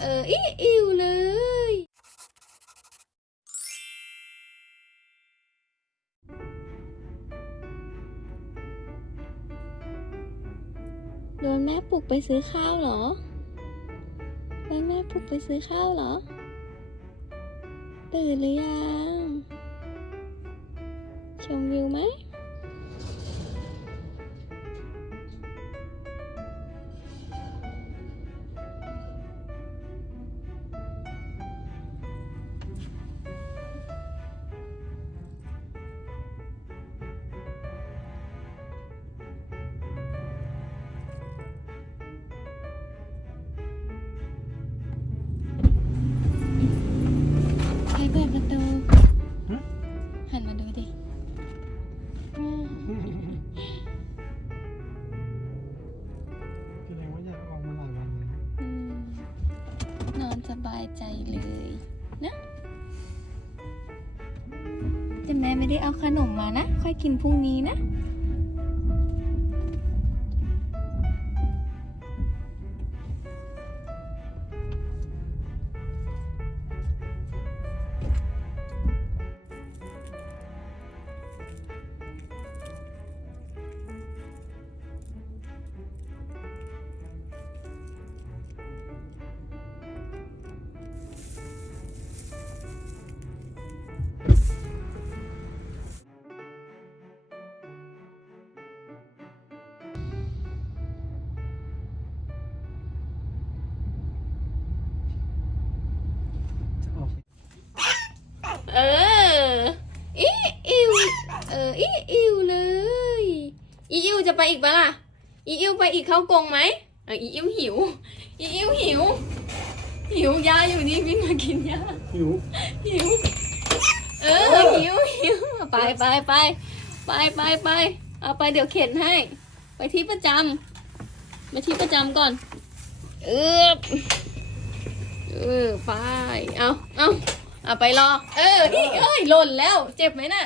เอออิอิวเลยโดนแม่ปลุกไปซื้อข้าวเหรอโดนแม่ปลุกไปซื้อข้าวเหรอ ตื่นหรือยัง ชมวิวไหม สบายใจเลยนะแต่แม่ไม่ได้เอาขนมมานะ ค่อยกินพรุ่งนี้นะจะ เอออีอิวเอออีอิวเลยอีอิวจะไปอีกปะล่ะอีอิวไปอีกเข้ากรงไหมเอออีอิวหิวอีอิวหิว หิวยาอยู่นี่วิ่งมากินยาหิวหิวเออหิวหิวไปไปไปไปไปไปเอาไปเดี๋ยวเข็นให้ ไปที่ประจำไปที่ประจำก่อนเออเออไปเอาเอาเอะไปรอ เออเอ้ยหล่นแล้ว เจ็บไหมน่ะ